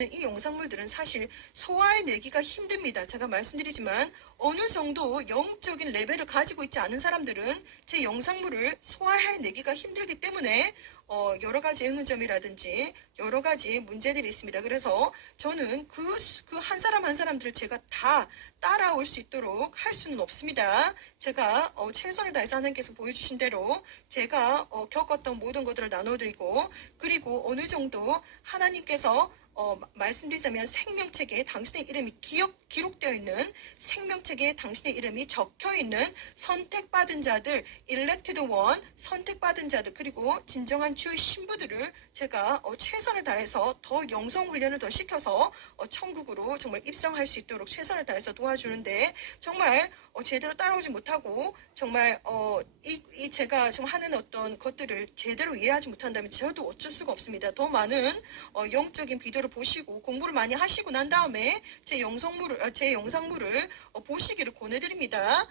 이 영상물들은 사실 소화해내기가 힘듭니다. 제가 말씀드리지만 어느 정도 영적인 레벨을 가지고 있지 않은 사람들은 제 영상물을 소화해내기가 힘들기 때문에 여러 가지 의문점이라든지 여러 가지 문제들이 있습니다. 그래서 저는 그 한 사람 한 사람들을 제가 다 따라올 수 있도록 할 수는 없습니다. 제가 최선을 다해서 하나님께서 보여주신 대로 제가 겪었던 모든 것들을 나눠드리고, 그리고 어느 정도 하나님께서 말씀드리자면 생명책에 당신의 이름이 기록되어 있는, 생명책에 당신의 이름이 적혀 있는 선택받은 자들, elected one, 선택받은 자들, 그리고 진정한 주의 신부들을 제가 최선을 다해서 더 영성 훈련을 더 시켜서 천국으로 정말 입성할 수 있도록 최선을 다해서 도와주는데, 정말 제대로 따라오지 못하고 정말 이 제가 지금 하는 어떤 것들을 제대로 이해하지 못한다면 저도 어쩔 수가 없습니다. 더 많은 영적인 비디오를 보시고 공부를 많이 하시고 난 다음에 제 영상물을 보시기를 권해드립니다.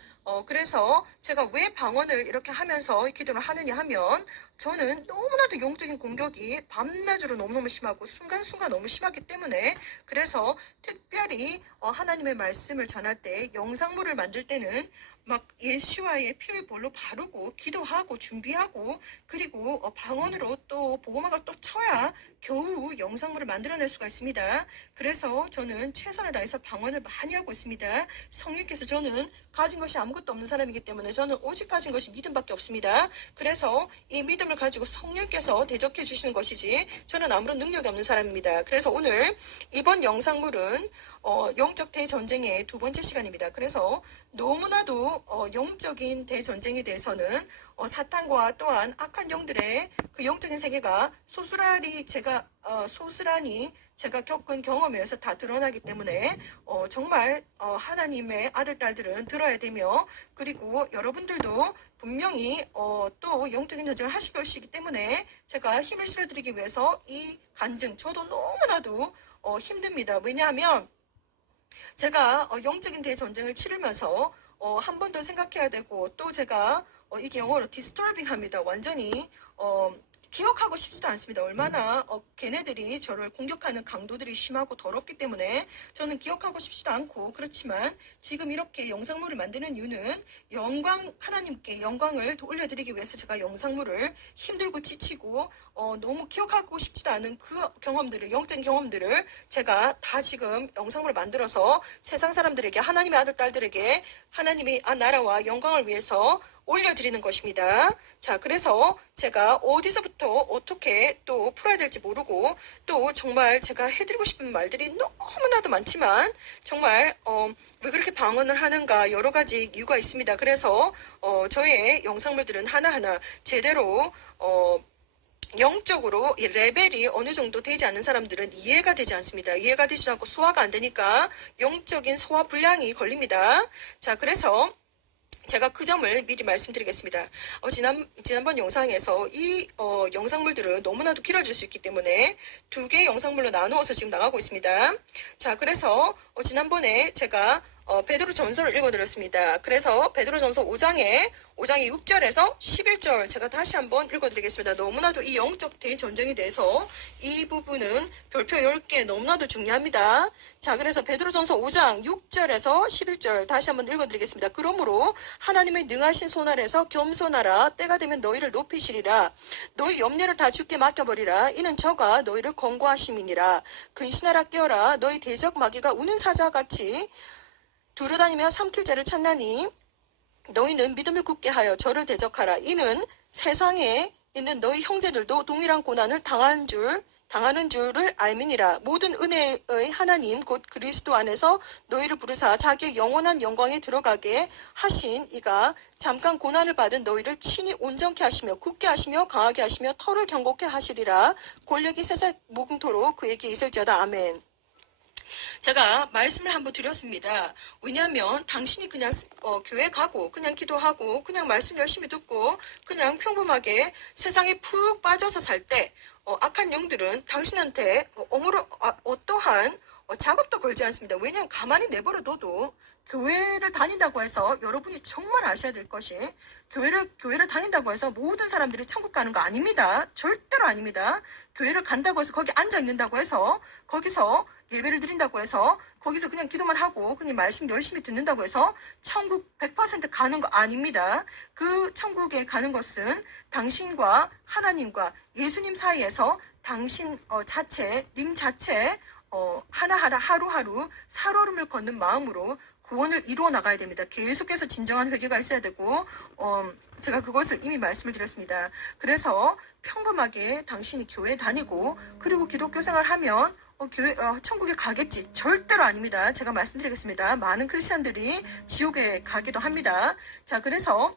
그래서 제가 왜 방언을 이렇게 하면서 기도를 하느냐 하면, 저는 너무나도 영적인 공격이 밤낮으로 너무너무 심하고 순간순간 너무 심하기 때문에, 그래서 특별히 하나님의 말씀을 전할 때, 영상물을 만들 때는 막 예수와의 피의 볼로 바르고 기도하고 준비하고, 그리고 방언으로 또 복음학을 또 쳐야 겨우 영상물을 만들어낼 수가 있습니다. 그래서 저는 최선을 다해서 방언을 많이 하고 있습니다. 성령께서, 저는 가진 것이 아무것도 없는 사람이기 때문에 저는 오직 가진 것이 믿음밖에 없습니다. 그래서 이 믿음을 가지고 성령께서 대적해 주시는 것이지 저는 아무런 능력이 없는 사람입니다. 그래서 오늘 이번 영상물은 영적 대전쟁의 두 번째 시간입니다. 그래서 너무나도 영적인 대전쟁에 대해서는 사탄과 또한 악한 영들의 그 영적인 세계가 소스라니 제가 겪은 경험에 의해서 다 드러나기 때문에 정말 하나님의 아들 딸들은 들어야 되며, 그리고 여러분들도 분명히 또 영적인 전쟁을 하실 것이기 때문에 제가 힘을 실어드리기 위해서 이 간증, 저도 너무나도 힘듭니다. 왜냐하면 제가 영적인 대전쟁을 치르면서 한 번 더 생각해야 되고, 또 제가 이게 영어로 디스토빙합니다. 완전히 기억하고 싶지도 않습니다. 얼마나 걔네들이 저를 공격하는 강도들이 심하고 더럽기 때문에 저는 기억하고 싶지도 않고, 그렇지만 지금 이렇게 영상물을 만드는 이유는 하나님께 영광을 올려드리기 위해서 제가 영상물을 힘들고 지치고 너무 기억하고 싶지도 않은 그 경험들을, 영적인 경험들을 제가 다 지금 영상물을 만들어서 세상 사람들에게, 하나님의 아들 딸들에게 하나님의 나라와 영광을 위해서 올려드리는 것입니다. 자, 그래서 제가 어디서부터 어떻게 또 풀어야 될지 모르고, 또 정말 제가 해드리고 싶은 말들이 너무나도 많지만, 정말 왜 그렇게 방언을 하는가, 여러 가지 이유가 있습니다. 그래서 저의 영상물들은 하나하나 제대로 영적으로 이 레벨이 어느 정도 되지 않는 사람들은 이해가 되지 않습니다. 이해가 되지 않고 소화가 안 되니까 영적인 소화 불량이 걸립니다. 자, 그래서 제가 그 점을 미리 말씀드리겠습니다. 지난번 영상에서 이 영상물들은 너무나도 길어질 수 있기 때문에 두 개의 영상물로 나누어서 지금 나가고 있습니다. 자, 그래서 지난번에 제가 베드로 전서를 읽어드렸습니다. 그래서 베드로 전서 5장의 6절에서 11절 제가 다시 한번 읽어드리겠습니다. 너무나도 이 영적 대전쟁에 대해서 이 부분은 별표 10개 너무나도 중요합니다. 자, 그래서 베드로 전서 5장 6절에서 11절 다시 한번 읽어드리겠습니다. 그러므로 하나님의 능하신 손 아래서 겸손하라. 때가 되면 너희를 높이시리라. 너희 염려를 다 주께 맡겨버리라. 이는 저가 너희를 권고하심이니라. 근신하라, 깨어라. 너희 대적 마귀가 우는 사자와 같이 두루다니며 삼킬 자를 찾나니 너희는 믿음을 굳게 하여 저를 대적하라. 이는 세상에 있는 너희 형제들도 동일한 고난을 당하는 줄을 알미니라. 모든 은혜의 하나님 곧 그리스도 안에서 너희를 부르사 자기의 영원한 영광에 들어가게 하신 이가 잠깐 고난을 받은 너희를 친히 온전케 하시며 굳게 하시며 강하게 하시며 터를 견고케 하시리라. 권력이 세세 무궁토록 그에게 있을지어다. 아멘. 제가 말씀을 한번 드렸습니다. 왜냐하면 당신이 그냥 교회 가고 그냥 기도하고 그냥 말씀 열심히 듣고 그냥 평범하게 세상에 푹 빠져서 살 때 악한 영들은 당신한테 어떠한 작업도 걸지 않습니다. 왜냐하면 가만히 내버려둬도 교회를 다닌다고 해서 여러분이 정말 아셔야 될 것이 교회를 다닌다고 해서 모든 사람들이 천국 가는 거 아닙니다. 절대로 아닙니다. 교회를 간다고 해서 거기 앉아 있는다고 해서 거기서 예배를 드린다고 해서 거기서 그냥 기도만 하고 그냥 말씀 열심히 듣는다고 해서 천국 100% 가는 거 아닙니다. 그 천국에 가는 것은 당신과 하나님과 예수님 사이에서 당신 님 자체 하나하나 하루하루 살얼음을 걷는 마음으로 구원을 이루어 나가야 됩니다. 계속해서 진정한 회개가 있어야 되고 제가 그것을 이미 말씀을 드렸습니다. 그래서 평범하게 당신이 교회 다니고 그리고 기독교 생활하면 천국에 가겠지. 절대로 아닙니다. 제가 말씀드리겠습니다. 많은 크리스찬들이 지옥에 가기도 합니다. 자, 그래서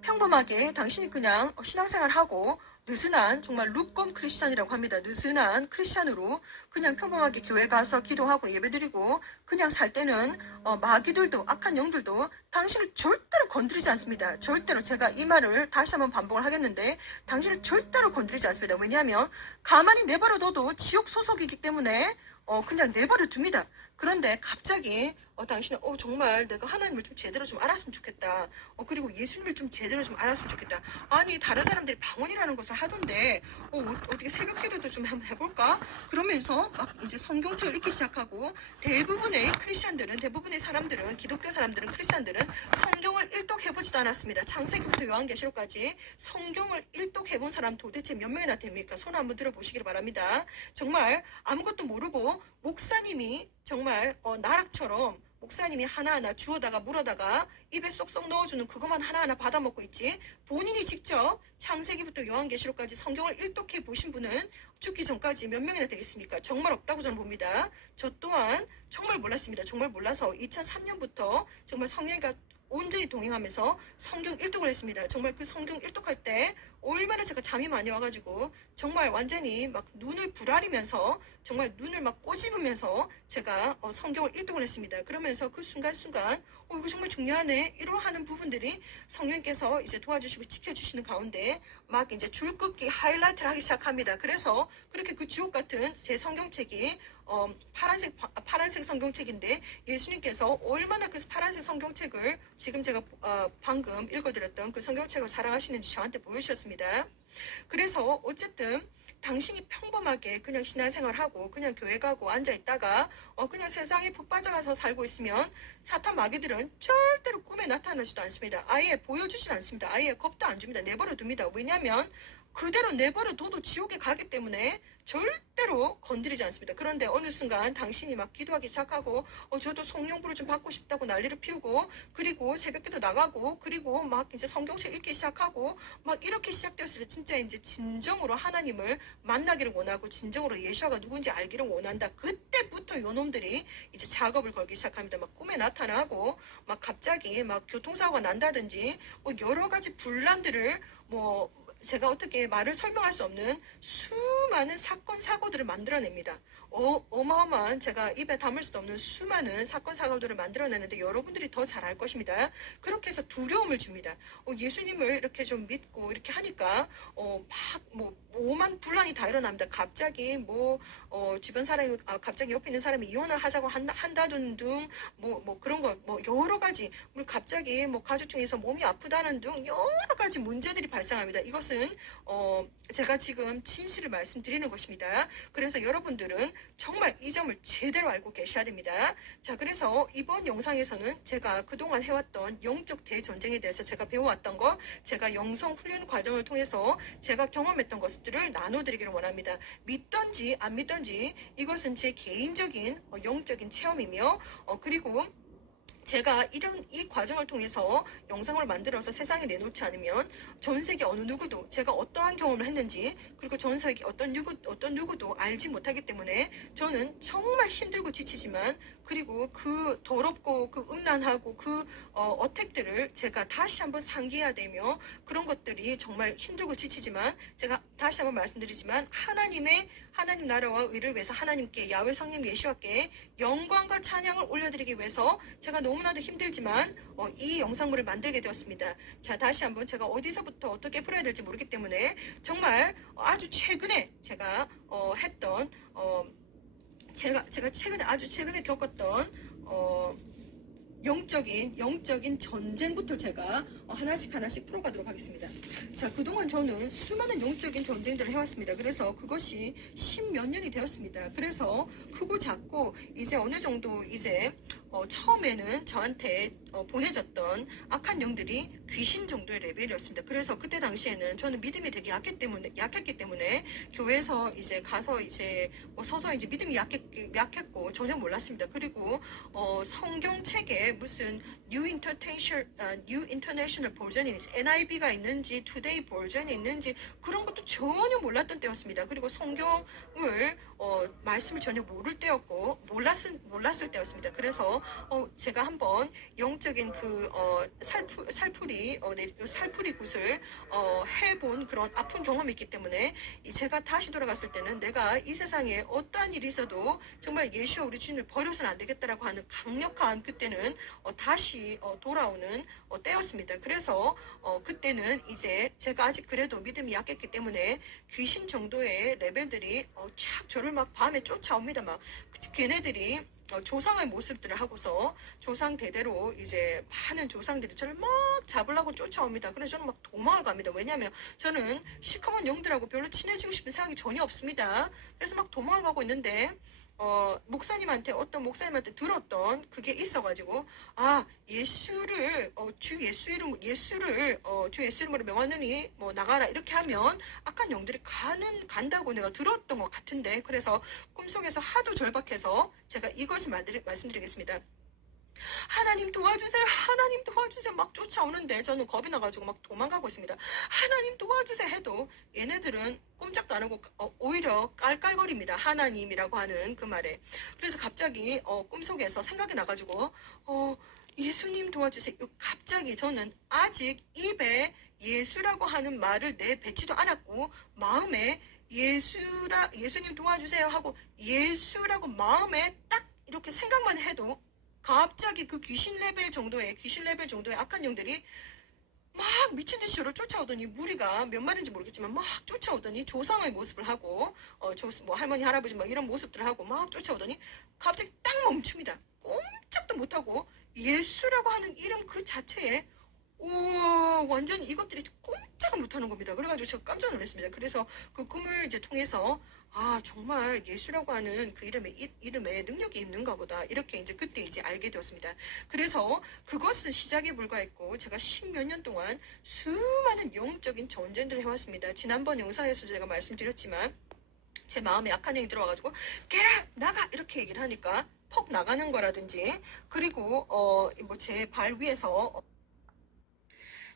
평범하게 당신이 그냥 신앙생활하고 느슨한 정말 루꼼 크리스찬이라고 합니다. 느슨한 크리스찬으로 그냥 평범하게 교회 가서 기도하고 예배드리고 그냥 살 때는 마귀들도 악한 영들도 당신을 절대로 건드리지 않습니다. 절대로 제가 이 말을 다시 한번 반복을 하겠는데 당신을 절대로 건드리지 않습니다. 왜냐하면 가만히 내버려둬도 지옥 소속이기 때문에 그냥 내버려 둡니다. 그런데 갑자기 당신은 정말 내가 하나님을 좀 제대로 좀 알았으면 좋겠다. 그리고 예수님을 좀 제대로 좀 알았으면 좋겠다. 아니 다른 사람들이 방언이라는 것을 하던데 어떻게 새벽 기도도 좀 한번 해볼까? 그러면서 막 이제 성경책을 읽기 시작하고 대부분의 사람들은 기독교 사람들은 크리스찬들은 성경을 일독해보지도 않았습니다. 창세기부터 요한계시록까지 성경을 일독해본 사람 도대체 몇 명이나 됩니까? 손 한번 들어보시길 바랍니다. 정말 아무것도 모르고 목사님이 정말 나락처럼 목사님이 하나하나 주워다가 물어다가 입에 쏙쏙 넣어주는 그것만 하나하나 받아먹고 있지 본인이 직접 창세기부터 요한계시록까지 성경을 일독해 보신 분은 죽기 전까지 몇 명이나 되겠습니까? 정말 없다고 저는 봅니다. 저 또한 정말 몰랐습니다. 정말 몰라서 2003년부터 정말 성령과 온전히 동행하면서 성경 일독을 했습니다. 정말 그 성경 일독할 때 얼마나 제가 잠이 많이 와가지고 정말 완전히 막 눈을 부라리면서 정말 눈을 막 꼬집으면서 제가 성경을 일독을 했습니다. 그러면서 그 순간순간 이거 정말 중요하네 이러하는 부분들이 성령께서 이제 도와주시고 지켜주시는 가운데 막 이제 줄긋기 하이라이트를 하기 시작합니다. 그래서 그렇게 그 주옥 같은 제 성경책이 파란색 성경책인데 예수님께서 얼마나 그 파란색 성경책을 지금 제가 방금 읽어드렸던 그 성경책을 사랑하시는지 저한테 보여주셨습니다. 그래서 어쨌든 당신이 평범하게 그냥 신앙생활하고 그냥 교회 가고 앉아있다가 그냥 세상에 푹 빠져가서 살고 있으면 사탄 마귀들은 절대로 꿈에 나타나지도 않습니다. 아예 보여주지 않습니다. 아예 겁도 안 줍니다. 내버려 둡니다. 왜냐하면 그대로 내버려둬도 지옥에 가기 때문에 절대로 건드리지 않습니다. 그런데 어느 순간 당신이 막 기도하기 시작하고 저도 성령불을 좀 받고 싶다고 난리를 피우고 그리고 새벽기도 나가고 그리고 막 이제 성경책 읽기 시작하고 막 이렇게 시작되었을 때 진짜 이제 진정으로 하나님을 만나기를 원하고 진정으로 예수가 누군지 알기를 원한다. 그때부터 요놈들이 이제 작업을 걸기 시작합니다. 막 꿈에 나타나고 막 갑자기 막 교통사고가 난다든지 여러 가지 분란들을 제가 어떻게 말을 설명할 수 없는 수많은 사건 사고들을 만들어냅니다. 어마어마한 제가 입에 담을 수도 없는 수많은 사건 사고들을 만들어내는데 여러분들이 더 잘 알 것입니다. 그렇게 해서 두려움을 줍니다. 예수님을 이렇게 좀 믿고 이렇게 하니까 오만 분란이 다 일어납니다. 갑자기 주변 사람이 갑자기 옆에 있는 사람이 이혼을 하자고 한다는 등 그런 거 여러 가지 갑자기 가족 중에서 몸이 아프다는 등 여러 가지 문제들이 발생합니다. 이것은 제가 지금 진실을 말씀드리는 것입니다. 그래서 여러분들은 정말 이 점을 제대로 알고 계셔야 됩니다. 자, 그래서 이번 영상에서는 제가 그동안 해왔던 영적 대전쟁에 대해서 제가 배워왔던 것, 제가 영성 훈련 과정을 통해서 제가 경험했던 것들을 나눠드리기를 원합니다. 믿던지 안 믿던지 이것은 제 개인적인 영적인 체험이며 그리고 제가 이 과정을 통해서 영상을 만들어서 세상에 내놓지 않으면 전 세계 어느 누구도 제가 어떠한 경험을 했는지 그리고 전 세계 어떤 누구도 알지 못하기 때문에 저는 정말 힘들고 지치지만 그리고 그 더럽고 그 음란하고 그 어택들을 제가 다시 한번 상기해야 되며 그런 것들이 정말 힘들고 지치지만 제가 다시 한번 말씀드리지만 하나님 나라와 의를 위해서 하나님께 야훼 성령 예수와께 영광과 찬양을 올려드리기 위해서 제가 너무나도 힘들지만 이 영상물을 만들게 되었습니다. 자, 다시 한번 제가 어디서부터 어떻게 풀어야 될지 모르기 때문에 정말 아주 최근에 제가 했던 제가 최근에 아주 최근에 겪었던 영적인 전쟁부터 제가 하나씩 풀어가도록 하겠습니다. 자, 그동안 저는 수많은 영적인 전쟁들을 해왔습니다. 그래서 그것이 10몇 년이 되었습니다. 그래서 크고 작고 이제 어느 정도 이제 처음에는 저한테 보내졌던 악한 영들이 귀신 정도의 레벨이었습니다. 그래서 그때 당시에는 저는 믿음이 되게 약했기 때문에 교회에서 이제 가서 이제 서서 이제 믿음이 약했고 전혀 몰랐습니다. 그리고 성경책에 무슨 New International 버전이 NIV가 있는지 Today 버전이 있는지 그런 것도 전혀 몰랐던 때였습니다. 그리고 성경을 말씀을 전혀 모를 때였고 몰랐을 때였습니다. 그래서 제가 한번 영적인 그 살풀이 굿을 해본 그런 아픈 경험이 있기 때문에 제가 다시 돌아갔을 때는 내가 이 세상에 어떠한 일이 있어도 정말 예수와 우리 주님을 버려서는 안 되겠다라고 하는 강력한 그때는 다시 돌아오는 때였습니다. 그래서 그때는 이제 제가 아직 그래도 믿음이 약했기 때문에 귀신 정도의 레벨들이 쫙 저를 막 밤에 쫓아옵니다. 막 걔네들이 조상의 모습들을 하고서 조상 대대로 이제 많은 조상들이 저를 막 잡으려고 쫓아옵니다. 그래서 저는 막 도망을 갑니다. 왜냐하면 저는 시커먼 영들하고 별로 친해지고 싶은 생각이 전혀 없습니다. 그래서 막 도망을 가고 있는데 어떤 목사님한테 들었던 그게 있어가지고 예수를 주 예수 이름으로 명하느니 뭐 나가라 이렇게 하면 악한 영들이 간다고 내가 들었던 것 같은데 그래서 꿈속에서 하도 절박해서 제가 이것을 말씀드리겠습니다. 하나님 도와주세요. 하나님 도와주세요. 막 쫓아오는데 저는 겁이 나가지고 막 도망가고 있습니다. 하나님 도와주세요 해도 얘네들은 꼼짝도 안 하고 오히려 깔깔거립니다. 하나님이라고 하는 그 말에. 그래서 갑자기 꿈속에서 생각이 나가지고 예수님 도와주세요. 갑자기 저는 아직 입에 예수라고 하는 말을 내뱉지도 않았고 마음에 예수님 도와주세요 하고 예수라고 마음에 딱 이렇게 생각만 해도 갑자기 그 귀신 레벨 정도의 악한 영들이 막 미친듯이 저를 쫓아오더니 무리가 몇 마리인지 모르겠지만 막 쫓아오더니 조상의 모습을 하고 뭐 할머니 할아버지 막 이런 모습들을 하고 막 쫓아오더니 갑자기 딱 멈춥니다. 꼼짝도 못하고 예수라고 하는 이름 그 자체에 우와 완전히 이것들이 꼼짝을 못하는 겁니다. 그래가지고 제가 깜짝 놀랐습니다. 그래서 그 꿈을 이제 통해서 정말 예수라고 하는 그 이름에 능력이 있는가 보다 이렇게 이제 그때 이제 알게 되었습니다. 그래서 그것은 시작에 불과했고 제가 10몇 년 동안 수많은 영적인 전쟁들을 해왔습니다. 지난번 영상에서 제가 말씀드렸지만 제 마음에 악한 영이 들어와가지고 깨라 나가 이렇게 얘기를 하니까 퍽 나가는 거라든지 그리고 뭐 제 발 위에서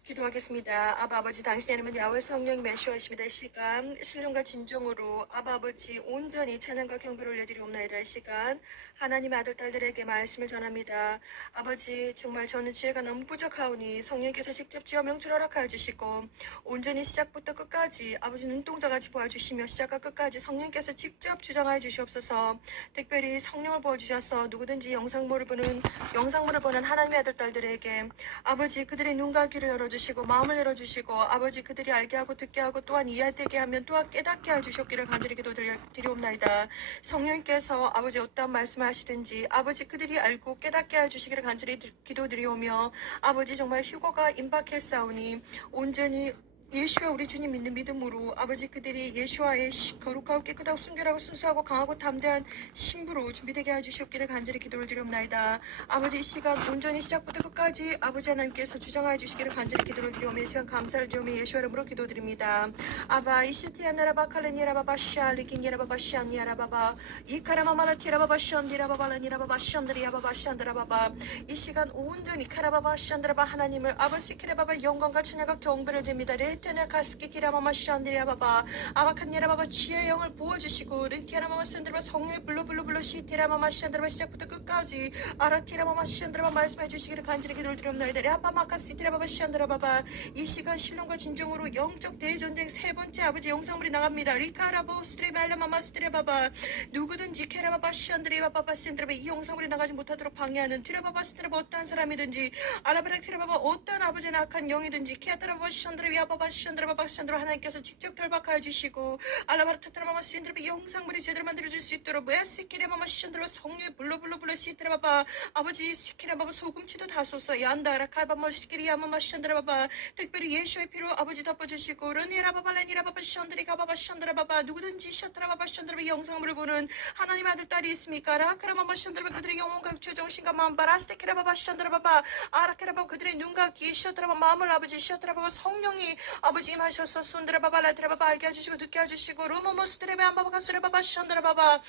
기도하겠습니다. 아버지 당신의 이름은 야훼 성령이 메시아이십니다. 이 시간 신령과 진정으로 아버지 온전히 찬양과 경배를 올려드리옵나이다. 이 시간 하나님의 아들 딸들에게 말씀을 전합니다. 아버지 정말 저는 지혜가 너무 부족하오니 성령께서 직접 지어 명철 허락하여 주시고 온전히 시작부터 끝까지 아버지 눈동자같이 보아주시며 시작과 끝까지 성령께서 직접 주장하여 주시옵소서. 특별히 성령을 부어주셔서 누구든지 영상물을 보는 하나님의 아들 딸들에게 아버지 그들의 눈과 귀를 열어주시고 마음을 열어주시고 아버지 그들이 알게 하고 듣게 하고 또한 이해되게 하면 또한 깨닫게 해주셨기를 간절히 기도드리옵나이다. 성령님께서 아버지 어떠한 말씀을 하시든지 아버지 그들이 알고 깨닫게 해주시기를 간절히 기도드리오며 아버지 정말 휴거가 임박했사오니 온전히 예수와 우리 주님 믿는 믿음으로 아버지 그들이 예수와의 거룩하고 깨끗하고 순결하고 순수하고 강하고 담대한 신부로 준비되게 해주시옵기를 간절히 기도를 드리옵나이다. 아버지 이 시간 온전히 시작부터 끝까지 아버지 하나님께서 주장하여 주시기를 간절히 기도를 드리오며 이 시간 감사를 드리오며 예수 이름으로 기도드립니다. 아바 이시티아나라바 칼레니라바바 샤리기니라바바 샤니아라바바 이카라마마라티라바바 션디라바발라니라바바 션드리아바바 션드라바바 이 시간 온전히 카라바바 션드라바 하나님을 아버지 키라바바 영광과 찬양과 경배를 드립니다. 테나 카스키티라마마 샨디라바바 아바칸니라바바 지혜의 영을 부어주시고 르티아라마마 샌드라바 성령의 불로 시티라마마 샨드라바 시작부터 끝 끝까지 아라티라바마 시안드라바 말씀해 주시기를 간절히 기도를 드립니다. 레아파마카시티라바바 시안드라바바 이 시간 신론과 진정으로 영적 대전쟁 세 번째 아버지 영상물이 나갑니다. 리카라보 스트레발라마마 스트레바바 누구든지 케라바바 시안드레바바바 시안드라바 이 영상물이 나가지 못하도록 방해하는 트레바바 스트레바 어떠한 사람이든지 알라브라 트레바바 어떠한 아버지나 악한 영이든지 케아타라바바 시안드레비아바바 시안드라바바 시안드라 하나님께서 직접 결박하여 주시고 알라바라 타타라바바 시안드라바 이 영상물이 제대로 만들어질 수 있도록 메아시키레마마 시안드라바 성령의 불러불러 시트라바바 아버지 시키라바바 소금치도 다소서 얀다라 칼바마 시키리야마마 시안드라바바 특별히 예수의 피로 아버지 덮어주시고 르니라바바 레니라바바 시안드리가바바 시안드라바바 누구든지 샤트라바바 시안드라바 영상물을 보는 하나님 아들 딸이 있습니까? 라카라마마 시안드라바 그들의 영혼과 육체 정신과 마음 바라스테키라바바 시안드라바바 아라케라바바 그들의 눈과 귀 샤트라바 마음을 아버지 샤트라바바 성령이 아버지 임하셔서 순드라바바 라트라바바 알게 해주시고 듣게 해주시고 루모모스트레베 안바바가 스레바바 시안드라바바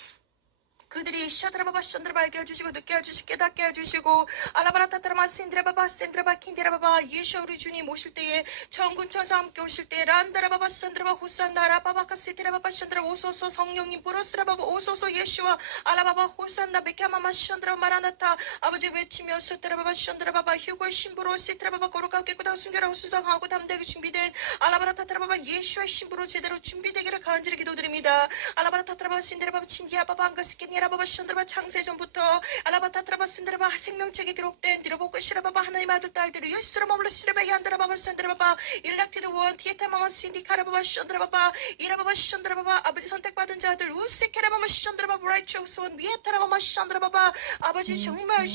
그들이 샤드라바바 샨드라바 알게 해주시고 듣게 해주시고 깨닫게 해주시고 알라바라타타라마 신드라바바 신드라바 킨드라바바 예수 우리 주님 오실 때에 천군 천사 함께 오실 때 란다라바바 샨드라바 호산나 라바바카 시티라바바 샨드라 오소소 성령님 보로스라바바 오소소 예수와 알라바바 호산나 베캬마마 샨드라 마라나타 아버지 외치며 소트라바바 샨드라바바 휴고의 신부로 시트라바바 거룩하고 깨끗하고 순결하고 수상하고 담대하게 준비된 알라바라타타라바바 예수의 신부로 제대로 준비되기를 간절히 기도드립니다. 알라바라타타라바바 신드라바바 친기아바바 안가스키니 라바바 션드라바 창세전부터 알라바타트라바 신드라바 생명책에 기록된 디로보크 시라바바 하나님 아들 딸들이 예수라마블라 시라바 얀드라바바 션드라바바 일락티드 원 티에타마마 신디카라바바 션드라바바 이라바바 션드라바바 아버지 선택받은 자들 우세케라바마 션드라바바 라이초스원 미에타라바마 션드라바바 아버지 정말